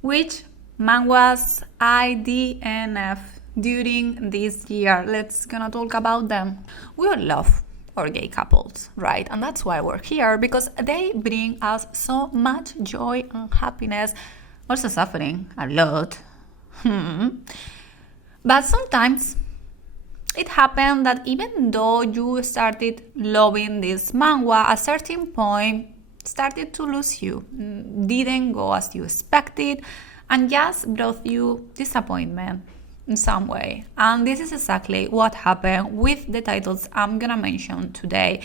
Which manhwas I DNF during this year? Let's gonna talk about them. We all love our gay couples, right? And that's why we're here, because they bring us so much joy and happiness, also suffering a lot. But sometimes it happened that even though you started loving this manhwa, a certain point started to lose you, didn't go as you expected, and just brought you disappointment in some way. And this is exactly what happened with the titles I'm gonna mention today.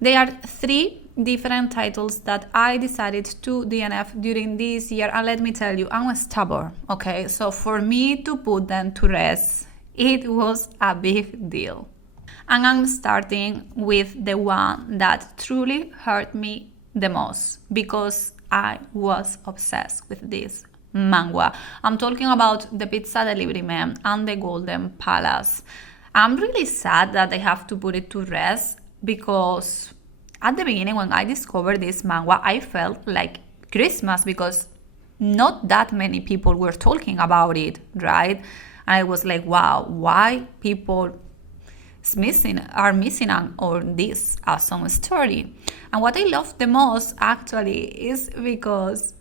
There are 3 different titles that I decided to DNF during this year, and let me tell you, I'm stubborn, okay? So for me to put them to rest, it was a big deal. And I'm starting with the one that truly hurt me the most, because I was obsessed with this manhwa. I'm talking about the Pizza Delivery Man and the Golden Palace. I'm really sad that I have to put it to rest, because at the beginning when I discovered this manhwa, I felt like Christmas, because not that many people were talking about it, right? And I was like, wow, why people are missing out on this awesome story? And what I love the most actually is because,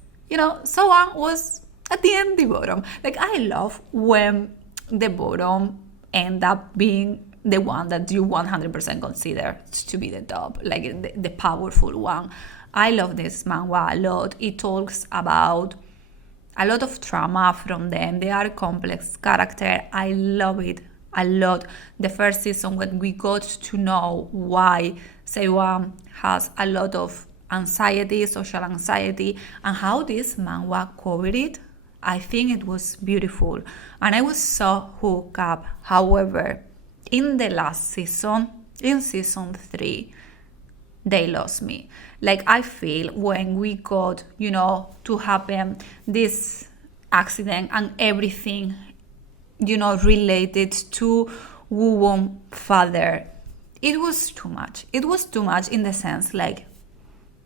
someone was at the end the bottom. Like, I love when the bottom end up being the one that you 100% consider to be the top, like the powerful one. I love this manhwa a lot. It talks about a lot of trauma from them. They are a complex character. I love it a lot. The first season, when we got to know why Seiwa has a lot of anxiety, social anxiety, and how this manhwa covered it, I think it was beautiful. And I was so hooked up. However, in the last season, in season 3, they lost me. Like, I feel when we got, to happen this accident and everything, related to Woo-won father, it was too much. It was too much in the sense, like,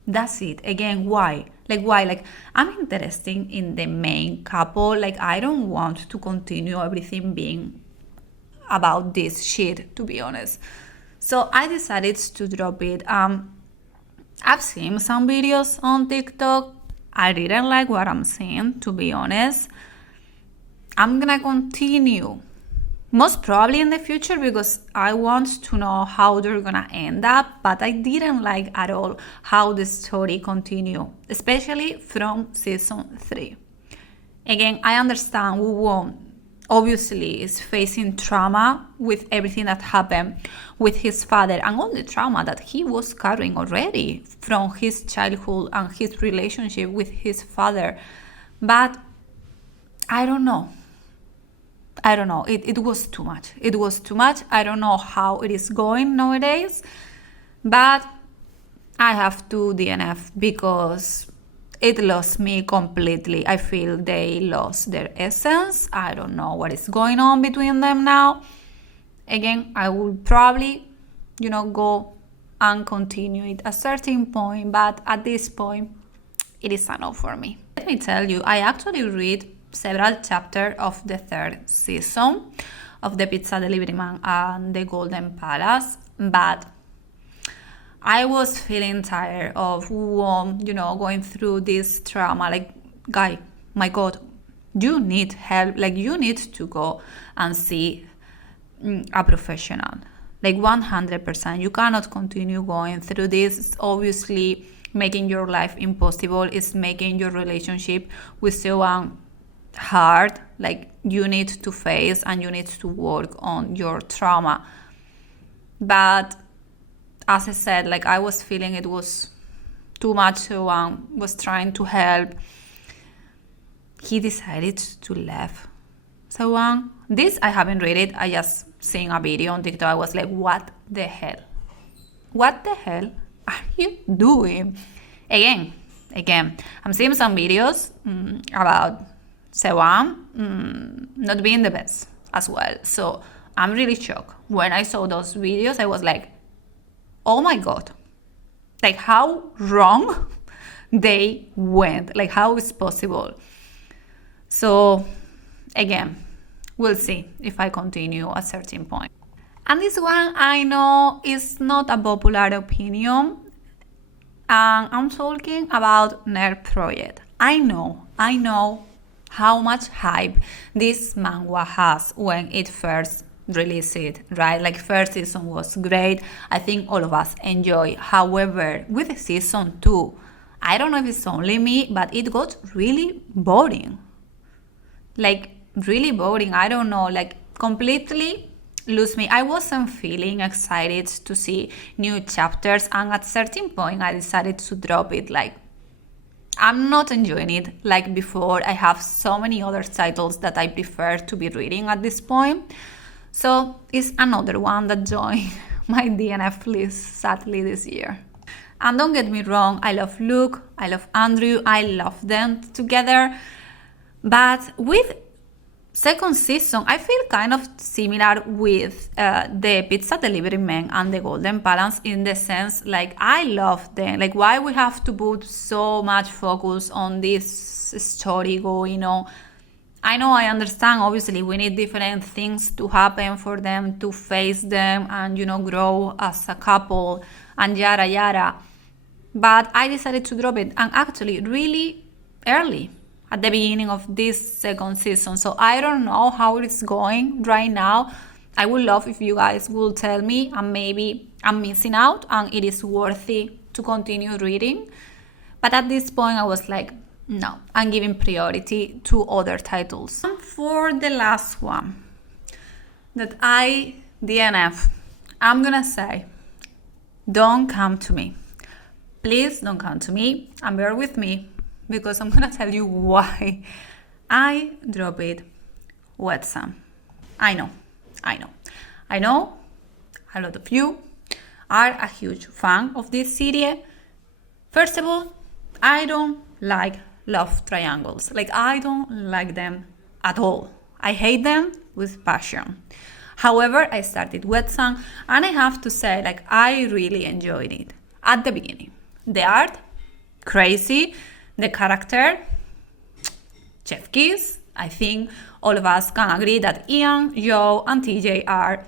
that's it. Again, why? Like, I'm interested in the main couple. Like, I don't want to continue everything being about this shit, to be honest. So I decided to drop it. I've seen some videos on TikTok. I didn't like what I'm seeing, to be honest. I'm gonna continue, most probably in the future, because I want to know how they're gonna end up. But I didn't like at all how the story continued, especially from season 3. Again, I understand Woo-won obviously is facing trauma with everything that happened with his father, and all the trauma that he was carrying already from his childhood and his relationship with his father. But I don't know. It was too much. It was too much. I don't know how it is going nowadays, but I have to DNF because it lost me completely. I feel they lost their essence. I don't know what is going on between them now. Again, I will probably, go and continue it at a certain point, but at this point, it is a no for me. Let me tell you, I actually read several chapters of the 3rd season of the Pizza Delivery Man and the Golden Palace, but I was feeling tired of going through this trauma. Like, guy, my God, you need help. Like, you need to go and see a professional. Like, 100%. You cannot continue going through this. It's obviously making your life impossible. It's making your relationship with someone hard. Like, you need to face and you need to work on your trauma. But as I said, like, I was feeling it was too much. Someone was trying to help. He decided to leave. Someone, this I haven't read it. I just seen a video on TikTok. I was like, what the hell? What the hell are you doing? Again, I'm seeing some videos about Sewam not being the best as well. So I'm really shocked. When I saw those videos, I was like, oh my God, like, how wrong they went. Like, how is possible? So again, we'll see if I continue at a certain point. And this one, I know, is not a popular opinion, and I'm talking about Nerd Project. I know how much hype this manhwa has when it first released, right? Like, first season was great. I think all of us enjoy. However, with season 2, I don't know if it's only me, but it got really boring. Like, really boring. I don't know, like, completely lose me. I wasn't feeling excited to see new chapters, and at certain point I decided to drop it. Like, I'm not enjoying it like before. I have so many other titles that I prefer to be reading at this point. So it's another one that joined my DNF list, sadly, this year. And don't get me wrong, I love Luke, I love Andrew, I love them together. But with second season, I feel kind of similar with the Pizza Delivery Men and the Golden Balance, in the sense, like, I love them. Like, why we have to put so much focus on this story going on? I know, I understand, obviously, we need different things to happen for them to face them and, grow as a couple and yada yada. But I decided to drop it, and actually really early, at the beginning of this second season. So I don't know how it's going right now. I would love if you guys will tell me, and maybe I'm missing out and it is worthy to continue reading. But at this point I was like, no, I'm giving priority to other titles. And for the last one that I DNF, I'm gonna say, don't come to me. Please don't come to me and bear with me, because I'm gonna tell you why I dropped it. Wetsam. I know a lot of you are a huge fan of this series. First of all, I don't like love triangles. Like, I don't like them at all. I hate them with passion. However, I started Wetsam, and I have to say, like, I really enjoyed it at the beginning. The art, crazy. The character, chef kiss. I think all of us can agree that Ian, Joe, and TJ are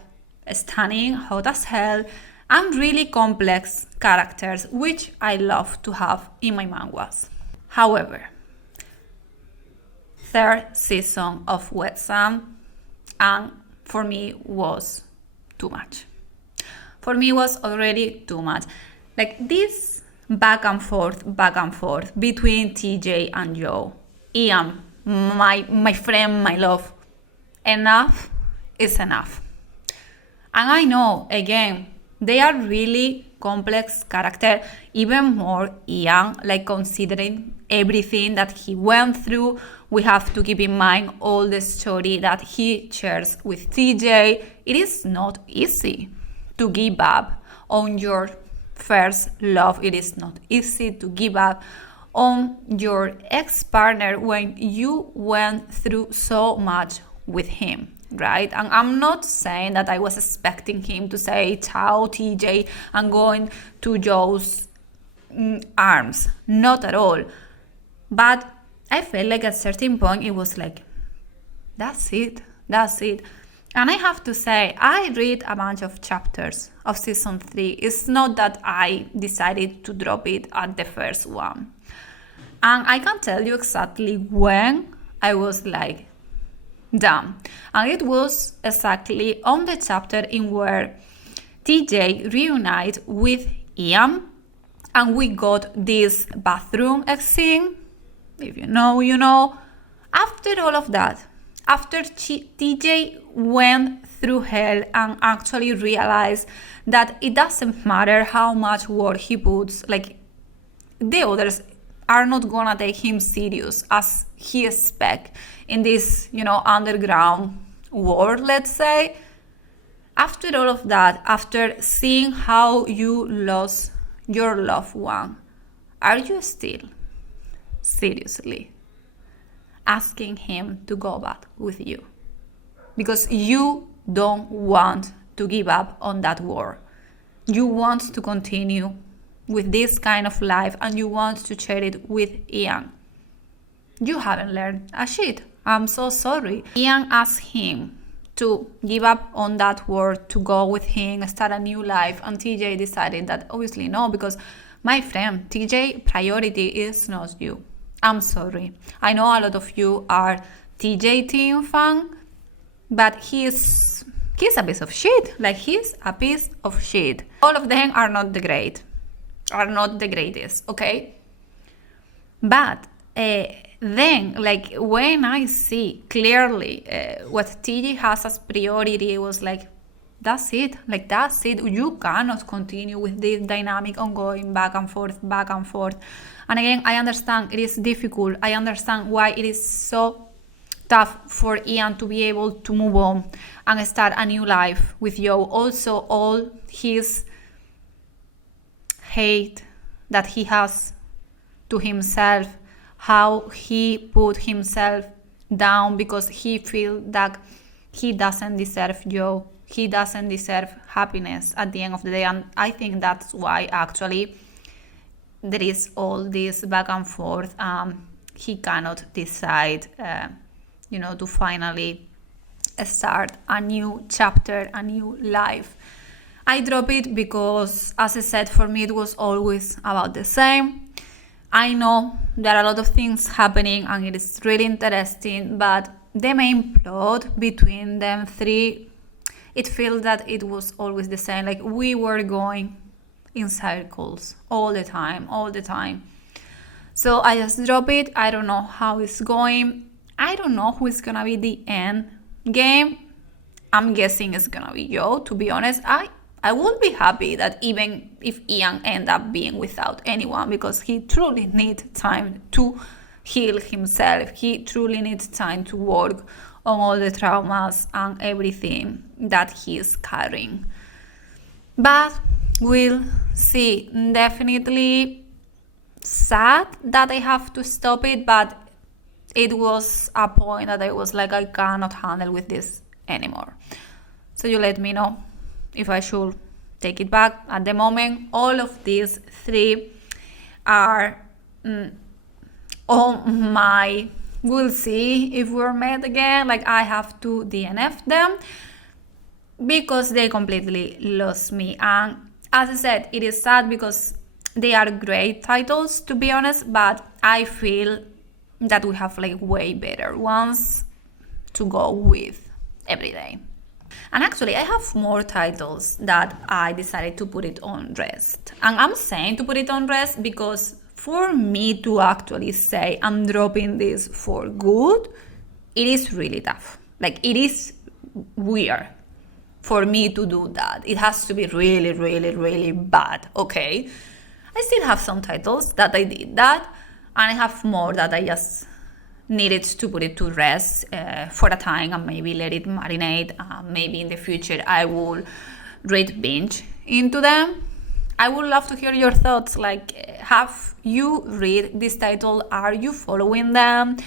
stunning, hot as hell, and really complex characters, which I love to have in my manhwas. However, third season of Wetsam, and for me was too much. For me, it was already too much. Like, this back and forth between TJ and Joe. Ian, my friend, my love. Enough is enough. And I know, again, they are really complex character, even more Ian, like, considering everything that he went through. We have to keep in mind all the story that he shares with TJ. It is not easy to give up on your first love. It is not easy to give up on your ex-partner when you went through so much with him, right? And I'm not saying that I was expecting him to say, ciao TJ, and going to Joe's arms. Not at all. But I felt like at a certain point it was like, that's it. And I have to say, I read a bunch of chapters of season 3. It's not that I decided to drop it at the first one. And I can tell you exactly when I was like, damn. And it was exactly on the chapter in where TJ reunited with Ian, and we got this bathroom scene. If you know, you know. After all of that, after TJ went through hell and actually realized that it doesn't matter how much work he puts, like, the others are not gonna take him serious as he expects in this, underground world, let's say. After all of that, after seeing how you lost your loved one, are you still seriously asking him to go back with you? Because you don't want to give up on that war. You want to continue with this kind of life, and you want to share it with Ian. You haven't learned a shit. I'm so sorry. Ian asked him to give up on that word, to go with him, start a new life, and TJ decided that obviously no, because my friend, TJ priority is not you. I'm sorry. I know a lot of you are TJ team fan, but he's a piece of shit. Like, he's a piece of shit. All of them are not the greatest, okay? But then, like, when I see clearly what TJ has as priority, it was like, that's it. Like, that's it. You cannot continue with this dynamic ongoing back and forth. And again, I understand it is difficult. I understand why it is so tough for Ian to be able to move on and start a new life with Joe. Also, all his hate that he has to himself, how he put himself down because he feels that he doesn't deserve Joe. He doesn't deserve happiness at the end of the day. And I think that's why actually there is all this back and forth. He cannot decide, to finally start a new chapter, a new life. I drop it because, as I said, for me it was always about the same. I know there are a lot of things happening and it is really interesting, but the main plot between them three, it feels that it was always the same. Like, we were going in circles all the time. So I just drop it. I don't know how it's going. I don't know who is gonna be the end game. I'm guessing it's gonna be Joe, to be honest. I would be happy that even if Ian end up being without anyone, because he truly needs time to heal himself. He truly needs time to work on all the traumas and everything that he is carrying. But we'll see. Definitely sad that I have to stop it, but it was a point that I was like, I cannot handle with this anymore. So you let me know if I should take it back. At the moment, all of these three are on my, we'll see if we're met again. Like, I have to DNF them because they completely lost me. And as I said, it is sad because they are great titles, to be honest, but I feel that we have like way better ones to go with every day. And actually, I have more titles that I decided to put it on rest. And I'm saying to put it on rest because for me to actually say I'm dropping this for good, it is really tough. Like, it is weird for me to do that. It has to be really, really, really bad, okay? I still have some titles that I did that, and I have more that I just needed to put it to rest for a time and maybe let it marinate. Maybe in the future I will read binge into them. I would love to hear your thoughts. Like, have you read this title? Are you following them?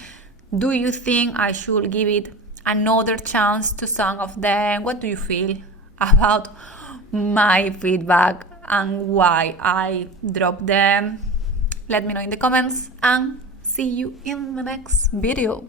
Do you think I should give it another chance to some of them? What do you feel about my feedback and why I dropped them? Let me know in the comments and see you in the next video.